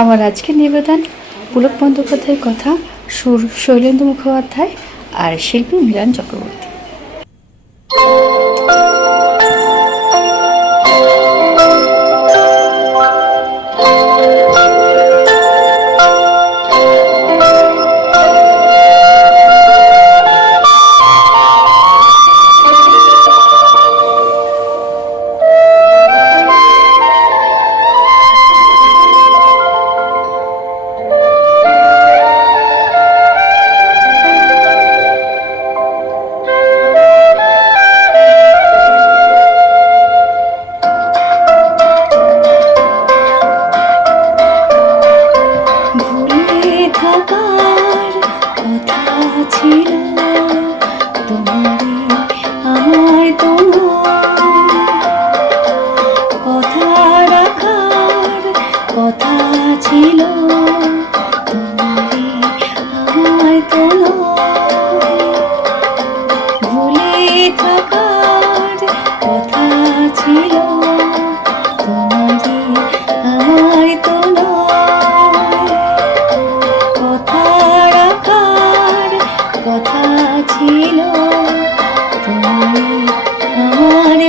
আমার আজকের নিবেদন পুলক বন্দ্যোপাধ্যায়ের কথা, সুর শৈলেন্দ্র মুখোপাধ্যায় আর শিল্পী মিলন চক্রবর্তী। ছিল তোমারই আমার কথা রাখার কথা ছিল তোমারই আমার ভুলে থাকার কথা ছিল তোমারই আমার কথা ছিল তোমারই আমার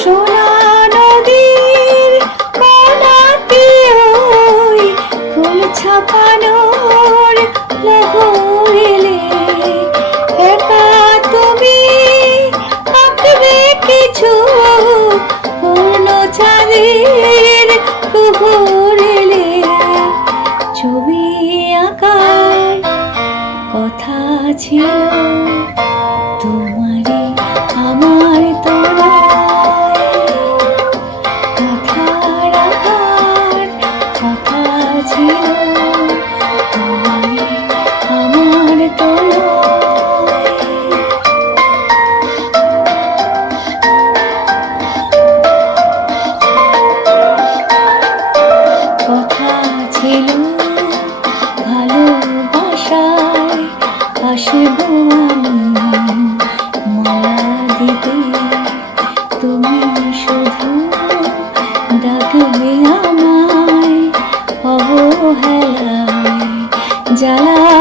সোনা নদীর কোনাতে ওই ফুল ছাপানোর লহরে একা তুমি আঁকবে কিছু পূর্ণ চাঁদের কুহুরেলে ছবি আঁকার কথা ছিল তোমারই আমার কথা রাখার কথা ছিল তোমারই আমার কথা ছিল ভালোবাসায় আসবো আমি মালা দিতে, তুমি শুধু ডাকবে আমায় অবহেলায় জ্বালা